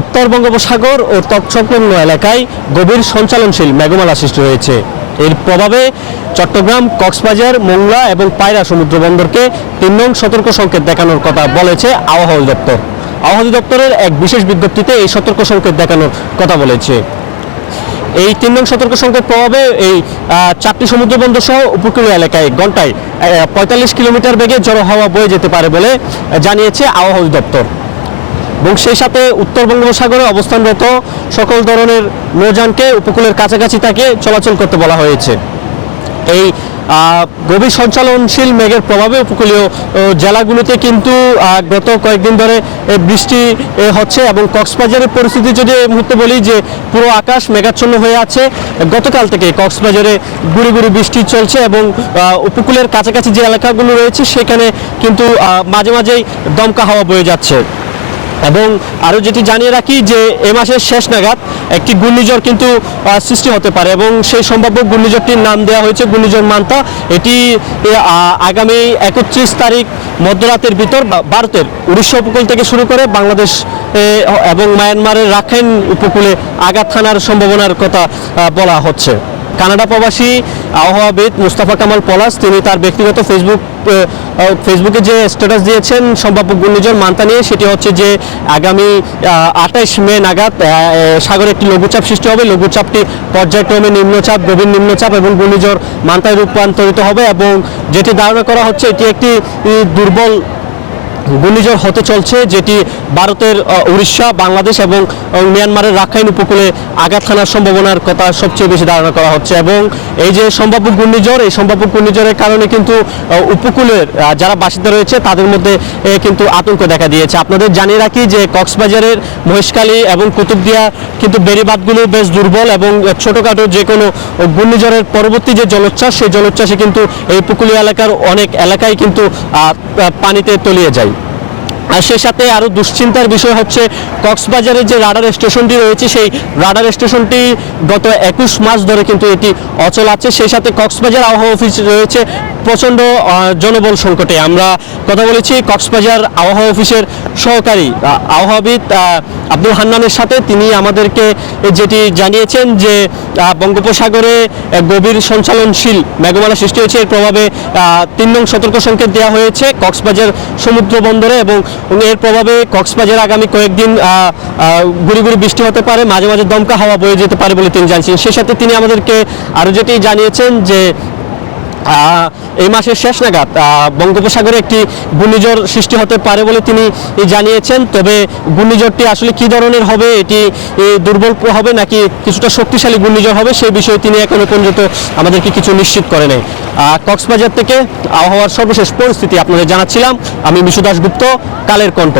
উত্তর বঙ্গোপসাগর ও তৎসংলগ্ন এলাকায় গভীর সঞ্চালনশীল মেঘমালা সৃষ্টি হয়েছে। এর প্রভাবে চট্টগ্রাম, কক্সবাজার, মোংলা এবং পায়রা সমুদ্র বন্দরকে ৩ নং সতর্ক সংকেত দেখানোর কথা বলেছে আবহাওয়া অধিদপ্তর। আবহাওয়া অধিদপ্তরের এক বিশেষ বিজ্ঞপ্তিতে এই সতর্ক সংকেত দেখানোর কথা বলেছে। এই ৩ নং সতর্ক সংকেত প্রভাবে এই 4টি সমুদ্র বন্দর সহ উপকূলীয় এলাকায় ঘন্টায় ৪৫ কিলোমিটার বেগে ঝড়ো হাওয়া বয়ে যেতে পারে বলে জানিয়েছে আবহাওয়া অধিদপ্তর। এবং সেই সাথে উত্তর বঙ্গোপসাগরে অবস্থানরত সকল ধরনের নৌযানকে উপকূলের কাছাকাছি থেকে চলাচল করতে বলা হয়েছে। এই গভীর সঞ্চালনশীল মেঘের প্রভাবে উপকূলীয় জেলাগুলোতে কিন্তু গত কয়েকদিন ধরে বৃষ্টি হচ্ছে এবং কক্সবাজারের পরিস্থিতি যদি এই মুহূর্তে বলি যে পুরো আকাশ মেঘাচ্ছন্ন হয়ে আছে। গতকাল থেকে কক্সবাজারে গুঁড়ি গুঁড়ি বৃষ্টি চলছে এবং উপকূলের কাছাকাছি যে এলাকাগুলো রয়েছে সেখানে কিন্তু মাঝে মাঝেই দমকা হাওয়া বয়ে যাচ্ছে। এবং আরও যেটি জানিয়ে রাখি যে এ মাসের শেষ নাগাদ একটি ঘূর্ণিঝড় কিন্তু সৃষ্টি হতে পারে এবং সেই সম্ভাব্য ঘূর্ণিঝড়টির নাম দেওয়া হয়েছে ঘূর্ণিঝড় মান্তা। এটি আগামী ৩১ তারিখ মধ্যরাতের ভিতর ভারতের উড়িষ্যা উপকূল থেকে শুরু করে বাংলাদেশ এবং মায়ানমারের রাখাইন উপকূলে আঘাত হানার সম্ভাবনার কথা বলা হচ্ছে। কানাডা প্রবাসী আবহাওয়াবিদ মুস্তাফা কামাল পলাশ তিনি তার ব্যক্তিগত ফেসবুকে যে স্ট্যাটাস দিয়েছেন সম্ভাব্য ঘূর্ণিঝড় মান্তা নিয়ে, সেটি হচ্ছে যে আগামী ২৮ মে নাগাদ সাগরে একটি লঘুচাপ সৃষ্টি হবে। লঘুচাপটি পর্যায়ক্রমে নিম্নচাপ, গভীর নিম্নচাপ এবং ঘূর্ণিঝড় মান্তায় রূপান্তরিত হবে এবং যেটি ধারণা করা হচ্ছে এটি একটি দুর্বল ঘূর্ণিঝড় হতে চলছে, যেটি ভারতের উড়িষ্যা, বাংলাদেশ এবং মিয়ানমারের রাখাইন উপকূলে আঘাত হানার সম্ভাবনার কথা সবচেয়ে বেশি ধারণা করা হচ্ছে। এবং এই যে সম্ভাব্য ঘূর্ণিঝড়, এই সম্ভাব্য ঘূর্ণিঝড়ের কারণে কিন্তু উপকূলের যারা বাসিন্দা রয়েছে তাদের মধ্যে কিন্তু আতঙ্ক দেখা দিয়েছে। আপনাদের জানিয়ে রাখি যে কক্সবাজারের মহেশখালী এবং কুতুবদিয়া কিন্তু বেড়িবাঁধগুলো বেশ দুর্বল এবং ছোটোখাটো যে কোনো ঘূর্ণিঝড়ের পরবর্তী যে জলোচ্ছ্বাস, সেই জলোচ্ছ্বাসে কিন্তু এই উপকূলীয় এলাকার অনেক এলাকায় কিন্তু পানিতে তলিয়ে যায়। আর সেই সাথে আরও দুশ্চিন্তার বিষয় হচ্ছে কক্সবাজারের যে রাডার স্টেশনটি রয়েছে, সেই রাডার স্টেশনটি গত ২১ মাস ধরে কিন্তু এটি অচল আছে। সেই সাথে কক্সবাজার আবহাওয়া অফিস রয়েছে প্রচণ্ড জনবল সংকটে। আমরা কথা বলেছি কক্সবাজার আবহাওয়া অফিসের সহকারী আবহাওয়াবিদ আব্দুল হান্নানের সাথে। তিনি আমাদেরকে যেটি জানিয়েছেন যে বঙ্গোপসাগরে গভীর সঞ্চালনশীল মেঘমালা সৃষ্টি হয়েছে, এর প্রভাবে ৩ নং সতর্ক সংকেত দেওয়া হয়েছে কক্সবাজার সমুদ্র বন্দরে এবং এর প্রভাবে কক্সবাজার আগামী কয়েকদিন গুঁড়ি গুঁড়ি বৃষ্টি হতে পারে, মাঝে মাঝে দমকা হাওয়া বয়ে যেতে পারে বলে তিনি জানিয়েছেন। সেই সাথে তিনি আমাদেরকে আরও যেটি জানিয়েছেন যে এই মাসের শেষ নাগাদ বঙ্গোপসাগরে একটি ঘূর্ণিঝড় সৃষ্টি হতে পারে বলে তিনি জানিয়েছেন। তবে ঘূর্ণিঝড়টি আসলে কী ধরনের হবে, এটি দুর্বল হবে নাকি কিছুটা শক্তিশালী ঘূর্ণিঝড় হবে, সেই বিষয়ে তিনি এখনো পর্যন্ত আমাদেরকে কিছু নিশ্চিত করে নেই। কক্সবাজার থেকে আবহাওয়ার সর্বশেষ পরিস্থিতি আপনাদের জানাচ্ছিলাম আমি মিশু দাশগুপ্ত, কালের কণ্ঠ।